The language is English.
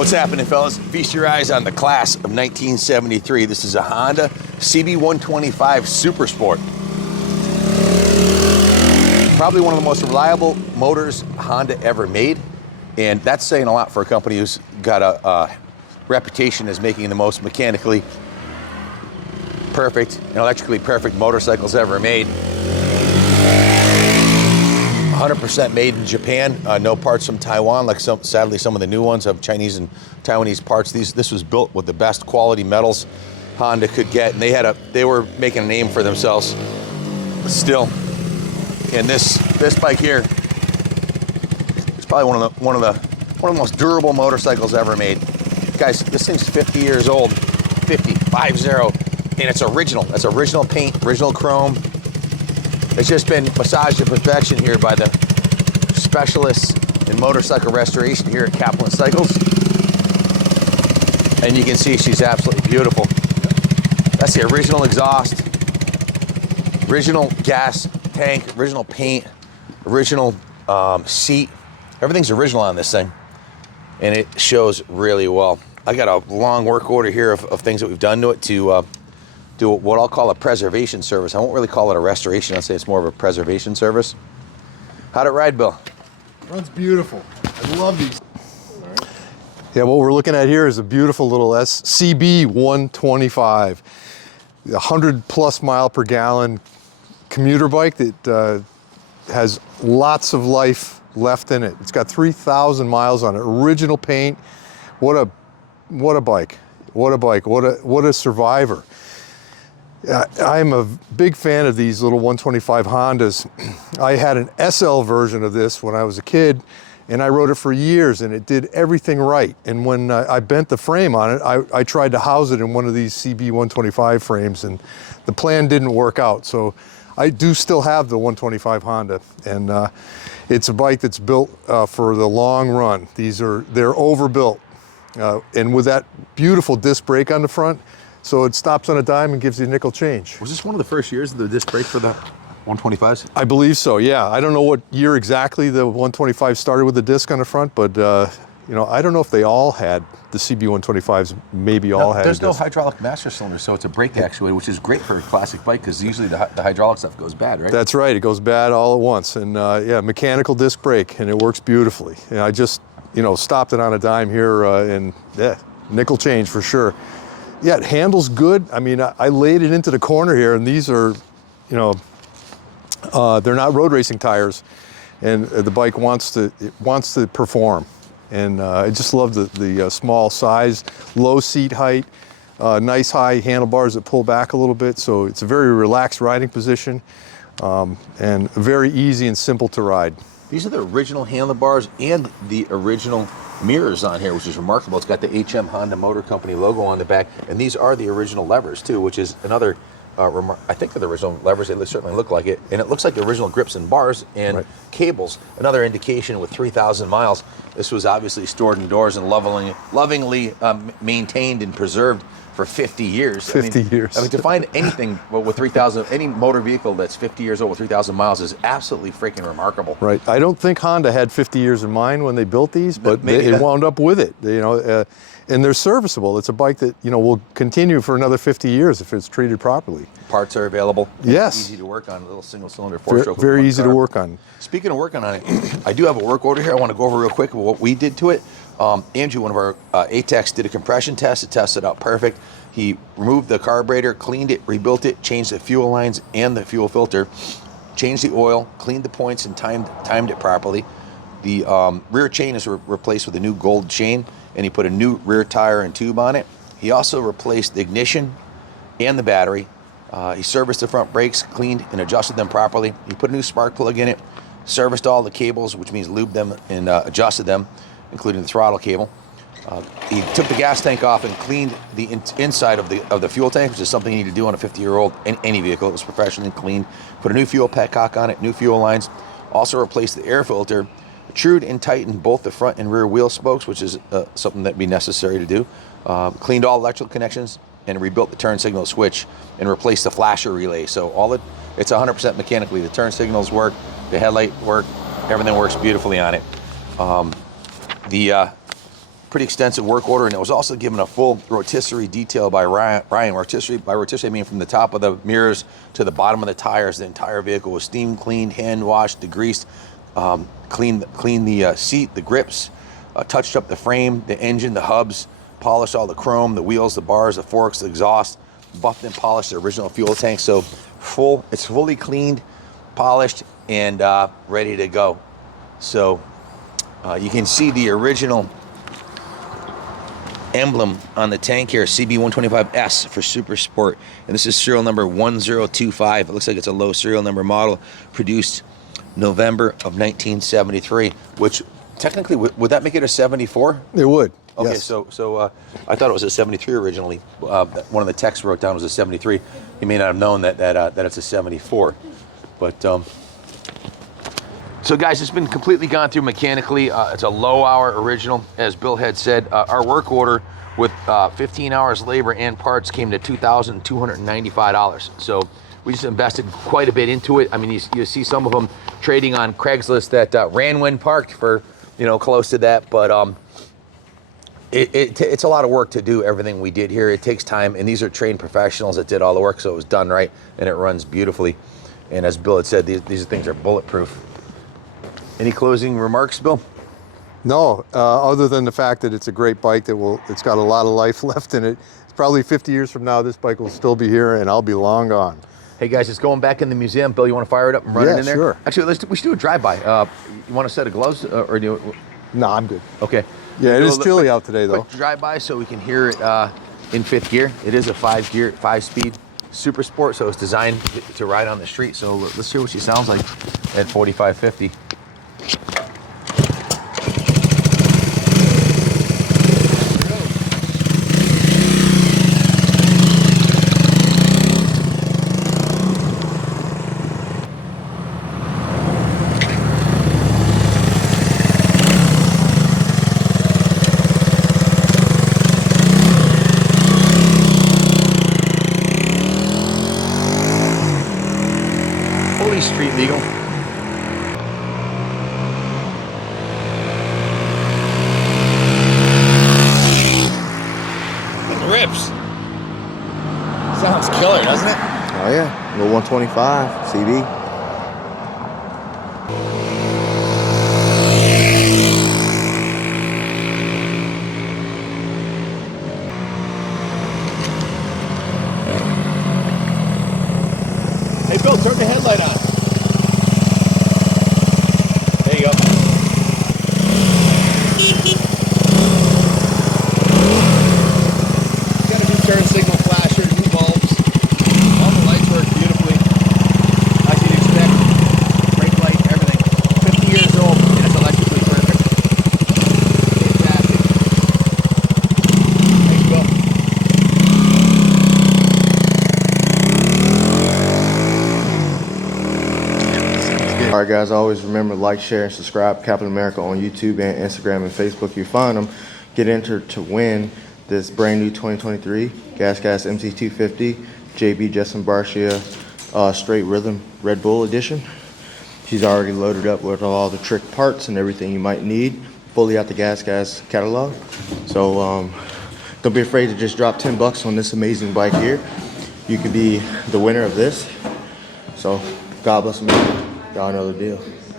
What's happening, fellas? Feast your eyes on the class of 1973. This is a Honda CB125 Super Sport. Probably one of the most reliable motors Honda ever made, and that's saying a lot for a company who's got a reputation as making the most mechanically perfect and electrically perfect motorcycles ever made. 100% made in Japan, no parts from Taiwan, like sadly some of the new ones have Chinese and Taiwanese parts. This was built with the best quality metals Honda could get, and they were making a name for themselves still. And this bike here is probably one of the most durable motorcycles ever made. Guys, this thing's 50 years old, 50, and it's original. That's original paint, original chrome. It's just been massaged to perfection here by the specialists in motorcycle restoration here at Kaplan Cycles. And you can see she's absolutely beautiful. That's the original exhaust, original gas tank, original paint, original seat. Everything's original on this thing, and it shows really well. I got a long work order here of things that we've done to it to do what I'll call a preservation service. I won't really call it a restoration. I'll say it's more of a preservation service. How'd it ride, Bill? Runs beautiful. I love these. Right. Yeah, what we're looking at here is a beautiful little CB125, 100+ mile per gallon commuter bike that has lots of life left in it. It's got 3,000 miles on it. Original paint. What a bike. What a bike. What a survivor. I'm a big fan of these little 125 Hondas. I had an SL version of this when I was a kid, and I rode it for years, and it did everything right. And when I bent the frame on it, I tried to house it in one of these CB125 frames, and the plan didn't work out. So I do still have the 125 Honda, and it's a bike that's built for the long run. They're overbuilt, and with that beautiful disc brake on the front, so it stops on a dime and gives you a nickel change. Was this one of the first years of the disc brake for the 125s? I believe so, yeah. I don't know what year exactly the 125 started with the disc on the front, but you know, I don't know if they all had the CB125s. Maybe all had. There's no hydraulic master cylinder, so it's a brake actuator, which is great for a classic bike because usually the hydraulic stuff goes bad, right? That's right. It goes bad all at once, and yeah, mechanical disc brake, and it works beautifully. And I just, you know, stopped it on a dime here, and yeah, nickel change for sure. Yeah, it handles good. I mean, I laid it into the corner here, and these are, you know, they're not road racing tires, and the bike wants to perform. And I just love the small size, low seat height, nice high handlebars that pull back a little bit, so it's a very relaxed riding position, and very easy and simple to ride. These are the original handlebars and the original mirrors on here, which is remarkable. It's got the HM Honda Motor Company logo on the back, and these are the original levers too, which is another I think they're the original levers. They certainly look like it, and it looks like the original grips and bars and right. Cables. Another indication with 3,000 miles, this was obviously stored indoors and lovingly maintained and preserved for 50 years. 50 years. I mean, to find anything with 3,000, any motor vehicle that's 50 years old with 3,000 miles is absolutely freaking remarkable. Right. I don't think Honda had 50 years in mind when they built these, but they wound up with it. You know, and they're serviceable. It's a bike that, you know, will continue for another 50 years if it's treated properly. Parts are available. Yes. Easy to work on. A little single-cylinder four-stroke. Very easy to work on. Speaking of working on it, I do have a work order here. I want to go over real quick what we did to it. Andrew, one of our ATECs, did a compression test. It tested out perfect. He removed the carburetor, cleaned it, rebuilt it, changed the fuel lines and the fuel filter, changed the oil, cleaned the points, and timed it properly. The rear chain is replaced with a new gold chain, and he put a new rear tire and tube on it. He also replaced the ignition and the battery. He serviced the front brakes, cleaned and adjusted them properly. He put a new spark plug in it, serviced all the cables, which means lubed them and adjusted them, including the throttle cable. He took the gas tank off and cleaned the inside of the fuel tank, which is something you need to do on a 50-year-old any vehicle. It was professionally cleaned. Put a new fuel petcock on it, new fuel lines. Also replaced the air filter, trued and tightened both the front and rear wheel spokes, which is something that'd be necessary to do. Cleaned all electrical connections and rebuilt the turn signal switch and replaced the flasher relay. So it's 100% mechanically. The turn signals work, the headlight work, everything works beautifully on it. pretty extensive work order, and it was also given a full rotisserie detail by Ryan. Rotisserie, by rotisserie I mean from the top of the mirrors to the bottom of the tires. The entire vehicle was steam cleaned, hand washed, degreased, cleaned the seat, the grips, touched up the frame, the engine, the hubs, polished all the chrome, the wheels, the bars, the forks, the exhaust, buffed and polished the original fuel tank. So it's fully cleaned, polished, and ready to go. So you can see the original emblem on the tank here, CB125S for Super Sport, and this is serial number 1025. It looks like it's a low serial number model, produced November of 1973, which technically would that make it a 74? It would. Okay, yes. so I thought it was a 73 originally. One of the texts wrote down was a 73. He may not have known that it's a 74, but so guys, it's been completely gone through mechanically. It's a low hour original, as Bill had said. Our work order with 15 hours labor and parts came to $2,295. So we just invested quite a bit into it. I mean, you see some of them trading on Craigslist that ran when parked for, close to that, but it's a lot of work to do everything we did here. It takes time, and these are trained professionals that did all the work, so it was done right, and it runs beautifully. And as Bill had said, these things are bulletproof. Any closing remarks, Bill? No, other than the fact that it's a great bike it's got a lot of life left in it. It's probably 50 years from now, this bike will still be here, and I'll be long gone. Hey guys, it's going back in the museum. Bill, you want to fire it up and run it in there? Sure. Actually, we should do a drive-by. You want a set of gloves, or do you? No, I'm good. Okay. Yeah, it is chilly out today, though. Quick drive-by so we can hear it in 5th gear. It is a 5-speed Super Sport, so it's designed to ride on the street. So let's hear what she sounds like at 45, 50. Fully street legal. It rips. Sounds killer, doesn't it? Oh yeah, little 125 CB. Hey Bill, turn the headlight on. There you go. Got a new turn signal flasher, new bulbs. All the lights work beautifully, as you'd expect. Brake light, everything. 50 years old, and it's electrically perfect. Fantastic. Thanks, Bill. All right, guys, always remember to like, share, and subscribe. Captain America on YouTube and Instagram and Facebook. You find them. Get entered to win this brand new 2023 Gas MC250 JB Justin Barcia Straight Rhythm Red Bull Edition. She's already loaded up with all the trick parts and everything you might need, fully out the Gas catalog. So don't be afraid to just drop 10 bucks on this amazing bike here. You could be the winner of this. So God bless America. Y'all know the deal.